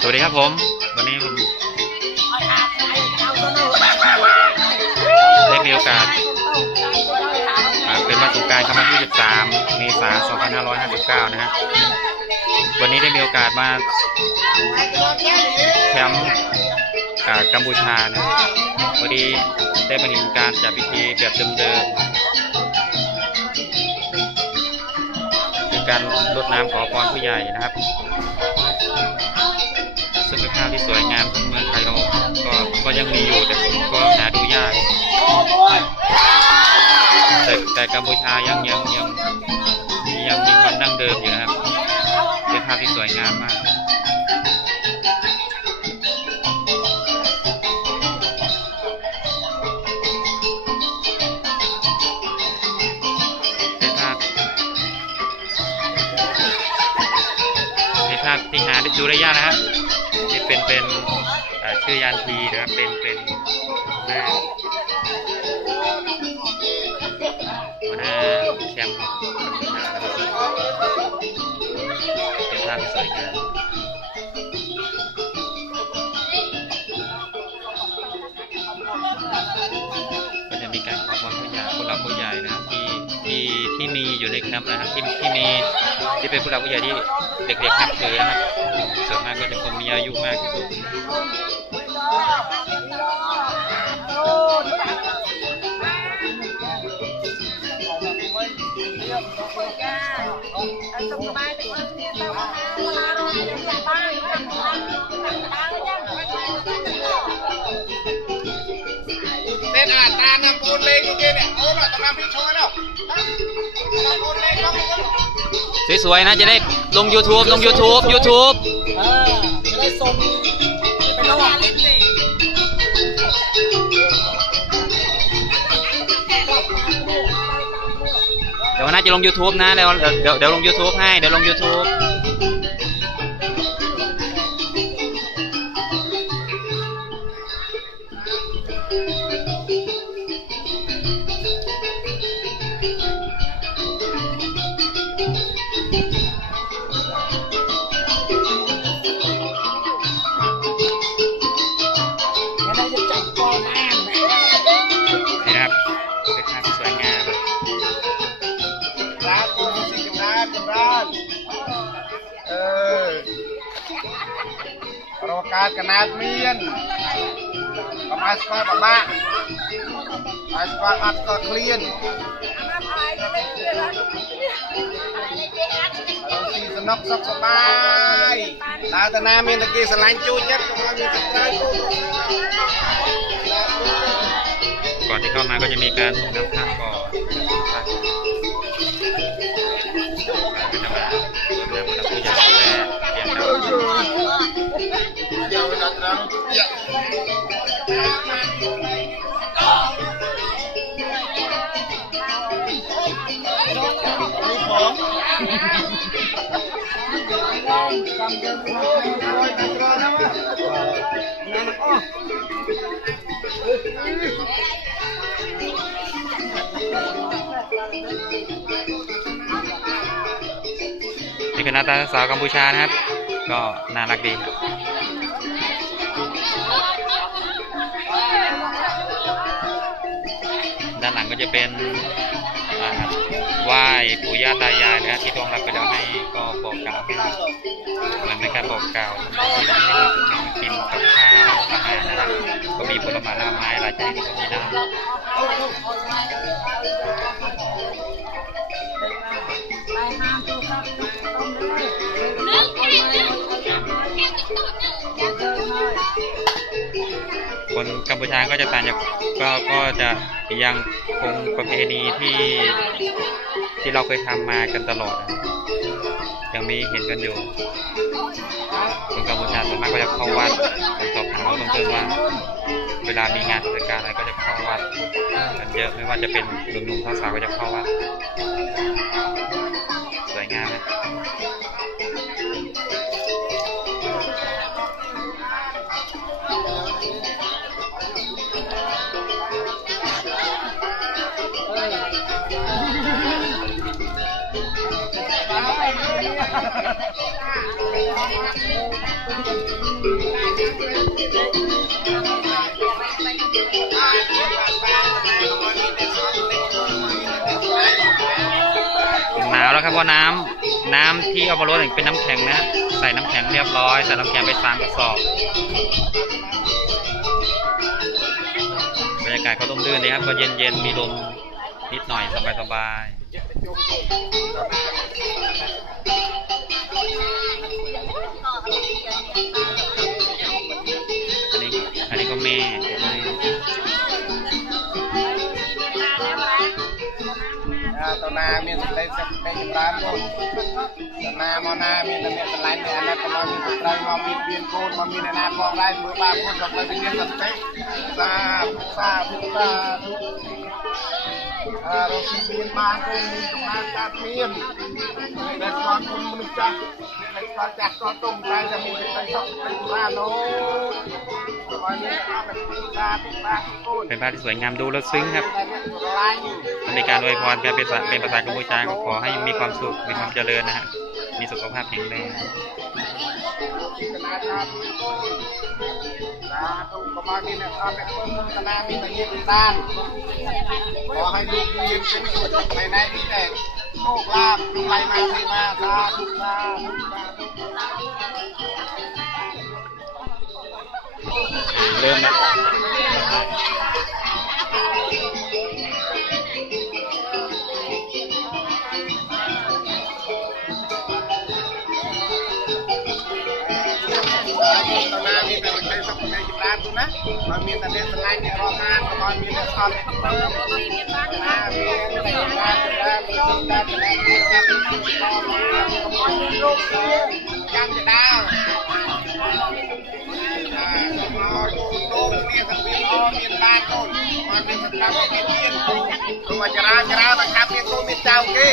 สวัสดีครับผมวันนี้ผมได้มีโอกาสเป็นวันสงกรานต์ครั้งที่13 เมษายน 2559 นะฮะวันนี้ได้มีโอกาสมาแคมป์กัมพูชานะพอดีได้มาเห็นการจัดพิธีแบบเดิมๆคือการรดน้ำขอพรผู้ใหญ่นะครับซึ่งเป็นภาพที่สวยงามที่เมืองไทยเราก็ยังมีอยู่แต่ก็หาดูยากแต่กัมพูชายังมีความดั้งเดิมอยู่นะครับเป็นภาพที่สวยงามมากเป็นภาพที่หาดูได้ยากนะครับนี่เป็นชื่อยานทีนะครับเป็นหน้าหัวหน้าแคมป์กัมพูชาเป็นภาพที่สวยงามก็จะมีการขอพรผู้ใหญ่ผู้หลักผู้ใหญ่นะครับที่มีอยู่ในแคมป์นะครับที่มีที่เป็นผู้หลักผู้ใหญ่ที่เด็กๆนับถือนะครับส่วนมากก็จะคนมีอายุมากที่สุดเต้นตานำโอนเลงอยู่เนี่ยโอ้หน่อยต้องนำพี่โชว์แล้วนำโอนเลงแล้วสวยๆนะจะได้ลง YouTube จะได้ส่งไปตลาดลิ้นนี่เดี๋ยวน่าจะลง YouTube นะเดี๋ยวลง YouTube ให้เดี๋ยวลง YouTubeรอการกระนาดเมียนประมาณสปาร์บ้าสปาร์อัดก็เคลียนเราสีสนุกสบายตาตนาเมียนตะกี้สลายจูจับกำลังมีจับได้ก่อนที่เข้ามาก็จะมีการส่งน้ำข้างก่อนเป็นน้ำผู้ใหญ่แรกเรียนดาวนี่คือหน้าตาสาวกัมพูชานะครับก็น่ารักดีด้านหลังก็จะเป็นไหว้ปู่ย่าตายายนะครับที่ร่วงรับไปแล้วให้ก็บอกกล่าวให้เหมือนในการบอกกล่าวที่เราให้กินกับข้าวอาหารนะครับก็มีผลไม้ละไม้หลายชนิดก็มีน้ำคนกัมพูชาก็จะต่างจากก็จะยังคงประเพณีที่เราเคยทำมากันตลอดยังมีเห็นกันอยู่คนกัมพูชาส่วนมากก็จะเข้าวัดสอบถามเราเพิ่มว่าเวลามีงานเทศกาลอะไรก็จะเข้าวัดกันเยอะไม่ว่าจะเป็นหนุ่มๆสาวๆก็จะเข้าวัดสวยงามนะ ครับเพราะน้ำที่เอามาลดเป็นน้ำแข็งนะใส่น้ำแข็งเรียบร้อยใส่น้ำแข็งไป3 กระสอบบรรยากาศก็ร่มรื่นเลยครับก็เย็นมีลมนิดหน่อยสบายอันนี้ก็แม่ตัวนามีสเต็กสเต็กร้านนู่นตัวนาโมนามีแต่เนี่ยเป็นไรเนี่ยอันนั้นก็มามีสเต็กมามีเบียนโคนมามีในนาพองไรมือบ้าคนกับไปเป็นเนี่ยสเต็กซาเราสิเบียนบ้านคนมีตรงนั้นการเมียนในตอนคนมนุษย์จักในตอนจักก็ต้มใจจะมีเป็นชอบเป็นร้านโน้นวันนี้เอาแบบเป็นร้านเป็นภาพที่สวยงามดูแล้วซึ้งครับในการอวยพรเป็นภาษากัมพูชาก็ขอให้มีความสุขมีความเจริญนะฮะมีสุขภาพแข็งแรงประมาณนี้เนี่ยเอาไปเพิ่มคณะมีแต่เยี่ยมด้านขอให้ลูกเรียนเป็นสุขในนี้แต่โชคลาภลูกไหลมาเทมาสาธุสาธุเริ่มแล้วตอนนั้นมีแต่เป็นสักคนในจิตร้านตัวนะมันมีแต่เด็กสไลด์เนี่ยรองานมันมีแต่ซ้อนเติมมีแต่ร้านมีแต่ร้านมีแต่ร้านมีแต่ลูกจำจะได้โน้ตเนี่ยสังเวียนอ๋อมีบ้านโน้นมันเป็นสังกัดเป็นเพี้ยนตัวจะร้านนะครับเป็นโน้ตเป็นเจ้าเก๋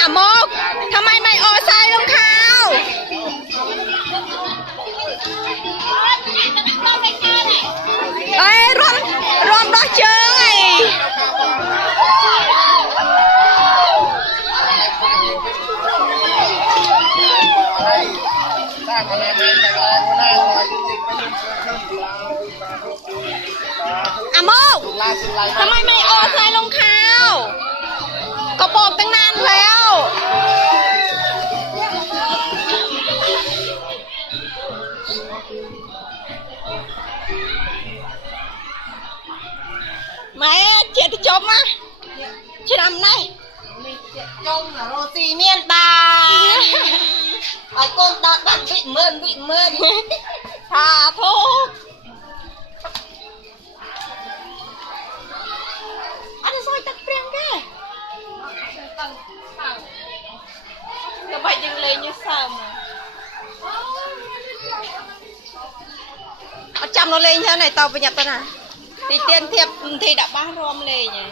อะโมกทำไมไม่ออใส่รองเท้าเอ้ยรวมรถเชิงไงอะโมกทำไมไม่ออใส่รองเท้าก็บอกตั้งนานแล้วไม่เจ็ดจบมาชื่อดำไหนจงโรตีเมียนบาไอ้ก้นดอดดันวิเมินสาธุอันนี้ซอยตักเปรี้ยงแกก็ไปยังเลยnhư sao mà ở trong nó lên thế này tàuไปnhập tao nè thì tiên thiệp thì đã bán rom lên nhỉ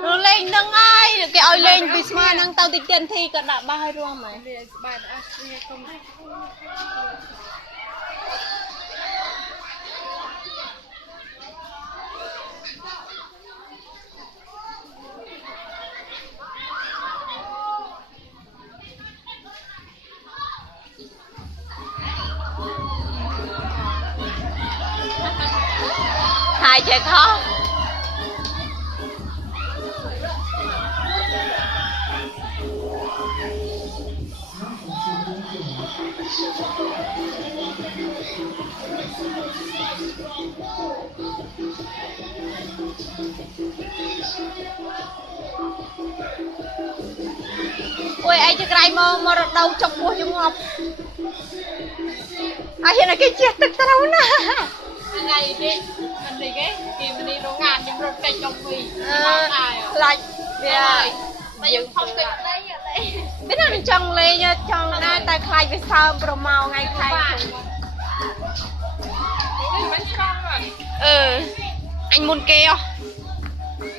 nó lên nâng ai cái ơi lên vì mà năng tàu thì tiên thi có đã bán rom mày hai trẻ khó ôi ai chơi cái mà đầu chọc của chúng ngọc ai hiện là cái chết tức tao nè ngày đi mình đi cái thì mình đi đồ ngàn nhưng rồi cây trong mì lại bây không được đây biết là trong lấy nha trong na ta khai về sao pro màu ngày khai anh muốn kêu